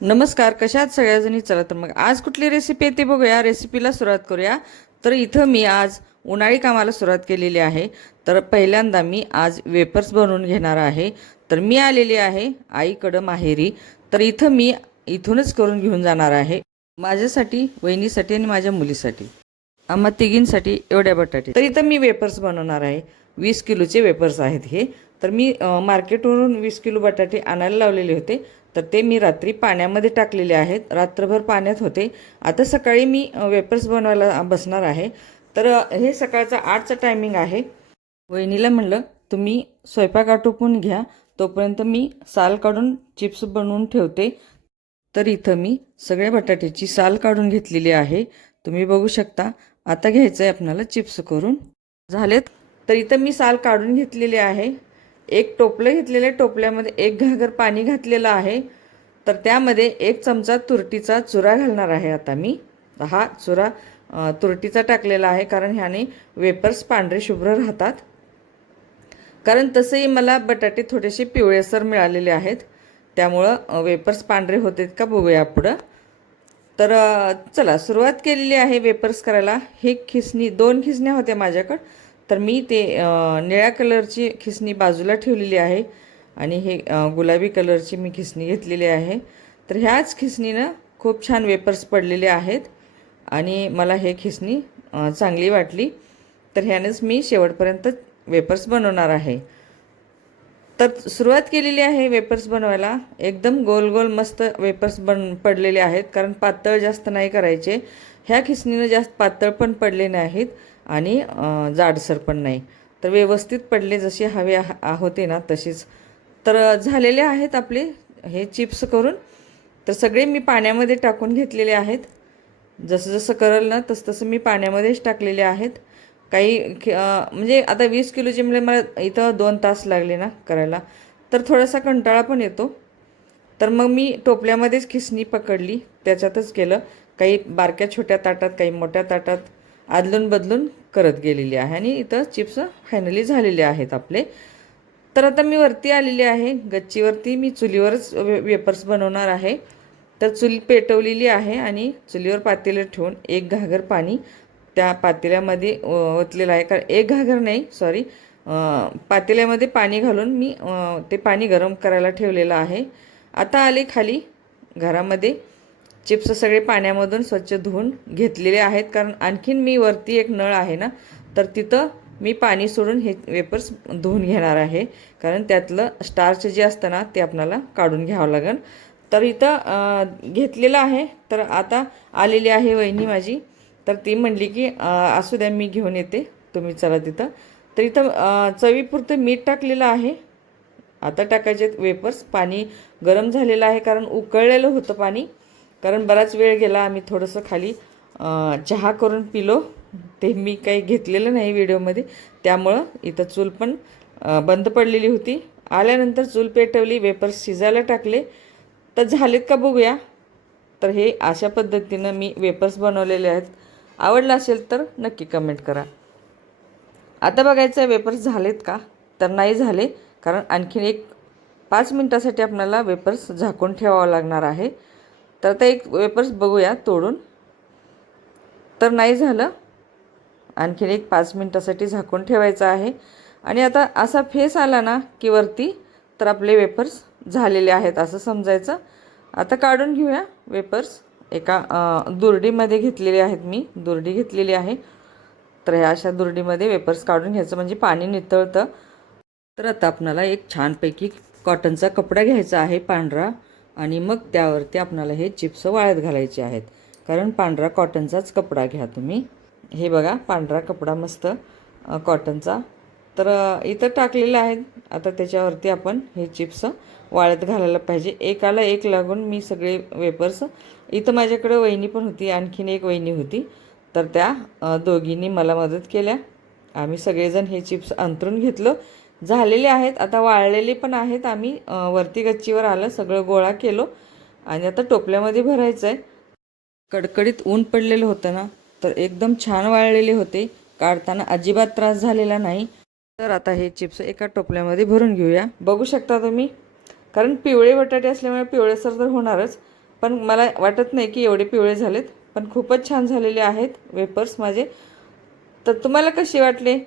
नमस्कार, कशा आहात सगळ्याजणी? चला तर मग आज कुठली रेसिपी आहे ते बघूया. रेसिपीला सुरुवात करूया. तर इथं मी आज उन्हाळी कामाला सुरुवात केलेली आहे. तर पहिल्यांदा मी आज वेपर्स बनवून घेणार आहे. तर मी आलेली आहे आईकडं माहेरी. तर इथं मी इथूनच करून घेऊन जाणार आहे, माझ्यासाठी, वहिनीसाठी आणि माझ्या मुलीसाठी, आम्हा तिघींसाठी एवढ्या बटाटे. तर इथं मी वेपर्स बनवणार आहे. 20 किलोचे वेपर्स आहेत हे. तर मी मार्केटवरून 20 किलो बटाटे आणायला लावलेले होते. तर ते मी रात्री पाण्यामध्ये टाकलेले आहेत. रात्रभर पाण्यात होते. आता सकाळी मी वेपर्स बनवायला बसणार आहे. तर हे सकाळचा 8चा टायमिंग आहे. वहिनीला म्हणलं तुम्ही स्वयंपाक आटोपून घ्या, तोपर्यंत मी साल काढून चिप्स बनवून ठेवते. तर इथं मी सगळ्या बटाट्याची साल काढून घेतलेली आहे. तुम्ही बघू शकता. आता घ्यायचं आहे आपल्याला चिप्स करून. झालेत. तर इथं मी साल काढून घेतलेली आहे. एक टोपलं घेतलेलं आहे. टोपल्यामध्ये 1 घागर पाणी घातलेलं आहे. तर त्यामध्ये 1 चमचा तुरटीचा चुरा घालणार आहे. आता मी हा चुरा तुरटीचा टाकलेला आहे, कारण ह्याने वेपर्स पांढरे शुभ्र राहतात. कारण तसेही मला बटाटे थोडेसे पिवळेसर मिळालेले आहेत, त्यामुळं वेपर्स पांढरे होतात का बघूया पुढं. तर चला सुरुवात केलेली आहे वेपर्स करायला. हे खिसणी 2 खिसण्या होत्या माझ्याकडं. तर मी ते निळ्या कलरची खिसणी बाजूला ठेवलेली आहे आणि हे गुलाबी कलरची मी खिसणी घेतलेली आहे. तर ह्याच खिसणीनं खूप छान वेपर्स पडलेले आहेत आणि मला हे खिसणी चांगली वाटली. तर ह्यानेच मी शेवटपर्यंत वेपर्स बनवणार आहे. तर सुरुवात केलेली आहे वेपर्स बनवायला. एकदम गोल गोल मस्त वेपर्स पडलेले आहेत, कारण पातळ जास्त नाही करायचे. ह्या खिसणीनं जास्त पातळ पण पडले नाहीत आणि जाडसर पण नाही. तर व्यवस्थित पडले, जसे हवे होते ना तसेच. तर झालेले आहेत आपले हे चिप्स करून. तर सगळे मी पाण्यामध्ये टाकून घेतलेले आहेत. जसं जसं करल ना तसं तसं मी पाण्यामध्येच टाकलेले आहेत. काही म्हणजे आता 20 किलोचे म्हणजे मला इथं 2 तास लागले ना करायला, तर थोडासा कंटाळा पण येतो. तर मग मी टोपल्यामध्येच खिसणी पकडली, त्याच्यातच केलं. काही बारक्या छोट्या ताटात, काही मोठ्या ताटात आदलून बदलून करत गेलेली आहे आणि इथं चिप्स फायनली झालेले आहेत आपले. तर आता मी वरती आलेली आहे गच्चीवरती. मी चुलीवरच वेपर्स बनवणार आहे. तर चूल पेटवलेली आहे आणि चुलीवर पातेलं ठेवून 1 घागर पाणी त्या पातेल्यामध्ये ओतलेलं आहे. कारण 1 घागर नाही, सॉरी, पातेल्यामध्ये पाणी घालून मी ते पाणी गरम करायला ठेवलेलं आहे. आता आले खाली घरामध्ये. चिप्स सगळे पाण्यामधून स्वच्छ धुवून घेतलेले आहेत, कारण आणखीन मी वरती एक नळ आहे ना, तर तिथं मी पाणी सोडून हे वेपर्स धुवून घेणार आहे. कारण त्यातलं स्टार्च जे असतं ना ते आपल्याला काढून घ्यावं लागेल. तर इथं घेतलेलं आहे. तर आता आलेली आहे वहिनी माझी. तर ती म्हणली की असू द्या मी घेऊन येते, तुम्ही चला तिथं. तर इथं चवीपुरतं मीठ टाकलेलं आहे. आता टाकायचे वेपर्स. पाणी गरम झालेलं आहे, कारण उकळलेलं होतं पाणी. कारण बराच वेळ गेला, आम्ही थोडंसं खाली चहा करून पिलो. ते मी काही घेतलेलं नाही व्हिडिओमध्ये, त्यामुळं इथं चूल पण बंद पडलेली होती. आल्यानंतर चूल पेटवली, वेपर्स शिजायला टाकले. तर झालेत का बघूया. तर हे अशा पद्धतीनं मी वेपर्स बनवलेले आहेत. आवडलं असेल तर नक्की कमेंट करा. आता बघायचं आहे वेपर्स झालेत का. तर नाही झाले, कारण आणखीन एक 5 मिनटासाठी आपल्याला वेपर्स झाकून ठेवावं लागणार आहे. तर आता एक वेपर्स बघूया तोडून. तर नाही झालं, आणखीन एक 5 मिनटासाठी झाकून ठेवायचं आहे. आणि आता असा फेस आला ना की वरती, तर आपले वेपर्स झालेले आहेत असं समजायचं. आता काढून घेऊया वेपर्स. एका दुरडीमध्ये घेतलेले आहेत, मी दुरडी घेतलेली आहे. तर ह्या अशा दुरडीमध्ये वेपर्स काढून घ्यायचं, म्हणजे पाणी नितळतं. तर आता आपणाला एक छानपैकी कॉटनचा कपडा घ्यायचा आहे पांढरा, आणि मग त्यावरती आपणाला हे चिप्स वाळत घालायचे आहेत. कारण पांढरा कॉटनचाच कपडा घ्या तुम्ही. हे बघा पांढरा कपडा मस्त कॉटनचा. तर इथं टाकलेलं आहे. आता त्याच्यावरती आपण हे चिप्स वाळत घालायला पाहिजे. एकाला एक लागून मी सगळे वेपर्स, इथं माझ्याकडे वहिनी पण होती, आणखीन एक वहिनी होती. तर त्या दोघींनी मला मदत केल्या. आम्ही सगळेजण हे चिप्स अंतरून घेतलं. झालेले आहेत, आता वाळलेले पण आहेत. आम्ही वरती गच्चीवर आलं, सगळं गोळा केलो आणि आता टोपल्यामध्ये भरायचं आहे. कडकडीत ऊन पडलेलं होतं ना, तर एकदम छान वाळलेले होते. काढताना अजिबात त्रास झालेला नाही. तर आता हे चिप्स एका टोपल्यामध्ये भरून घेऊया. बघू शकता तुम्ही, कारण पिवळे बटाटे असल्यामुळे पिवळेसर तर होणारच. पण मला वाटत नाही की एवढे पिवळे झालेत, पण खूपच छान झालेले आहेत वेपर्स माझे. तर तुम्हाला कसे वाटले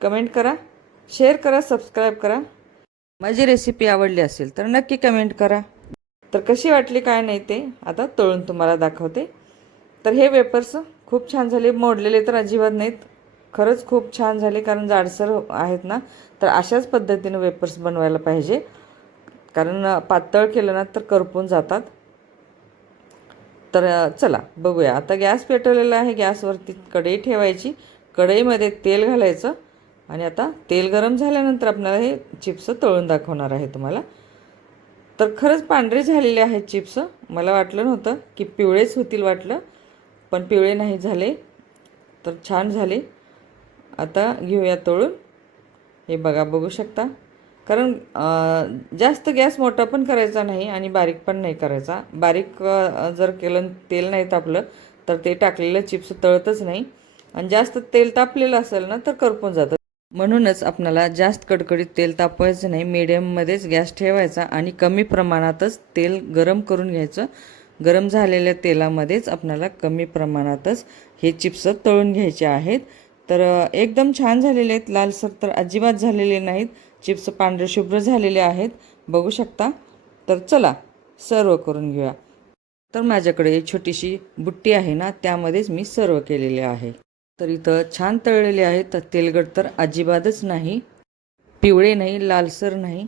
कमेंट करा, शेअर करा, सबस्क्राईब करा. माझी रेसिपी आवडली असेल तर नक्की कमेंट करा. तर कशी वाटली काय नाही ते आता तळून तुम्हाला दाखवते. तर हे वेपर्स खूप छान झाले, मोडलेले तर अजिबात नाहीत, खरंच खूप छान झाले. कारण जाडसर आहेत ना, तर अशाच पद्धतीने वेपर्स बनवायला पाहिजे, कारण पातळ केलं ना तर करपून जातात. तर चला बघूया. आता गॅस पेटवलेला आहे, गॅसवरती कढई ठेवायची, कढईमध्ये तेल घालायचं आणि आता तेल गरम झाल्यानंतर आपल्याला हे चिप्स तळून दाखवणार आहे तुम्हाला. तर खरंच पांढरे झालेले आहेत चिप्स. मला वाटलं नव्हतं की पिवळेच होतील, वाटलं, पण पिवळे नाही झाले, तर छान झाले. आता घेऊया तळून. हे बघा, बघू शकता. कारण जास्त गॅस मोठा पण करायचा नाही आणि बारीक पण नाही करायचा. बारीक जर केलं, तेल नाही तापलं तर ते टाकलेलं चिप्स तळतच नाही, आणि जास्त तेल तापलेलं असेल ना तर करपून जातं. म्हणूनच आपल्याला जास्त कडकडीत तेल तापवायचं नाही, मीडियममध्येच गॅस ठेवायचा आणि कमी प्रमाणातच तेल गरम करून घ्यायचं. गरम झालेल्या तेलामध्येच आपल्याला कमी प्रमाणातच हे चिप्स तळून घ्यायचे आहेत. तर एकदम छान झालेले आहेत, लालसर तर अजिबात झालेले नाहीत. चिप्स पांढरे शुभ्र झालेले आहेत, बघू शकता. तर चला सर्व करून घेऊया. तर माझ्याकडे छोटीशी बुट्टी आहे ना, त्यामध्येच मी सर्व केलेले आहे. तर इथं छान तळलेले आहेत, तर तेलकट तर अजिबातच नाही, पिवळे नाही, लालसर नाही.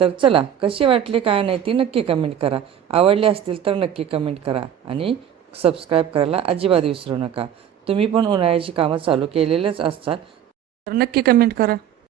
तर चला कसे वाटले काय नाही ते नक्की कमेंट करा. आवडले असतील तर नक्की कमेंट करा आणि सबस्क्राईब करायला अजिबात विसरू नका. तुम्ही पण उन्हाळ्याची कामं चालू केलेलेच असतात, तर नक्की कमेंट करा.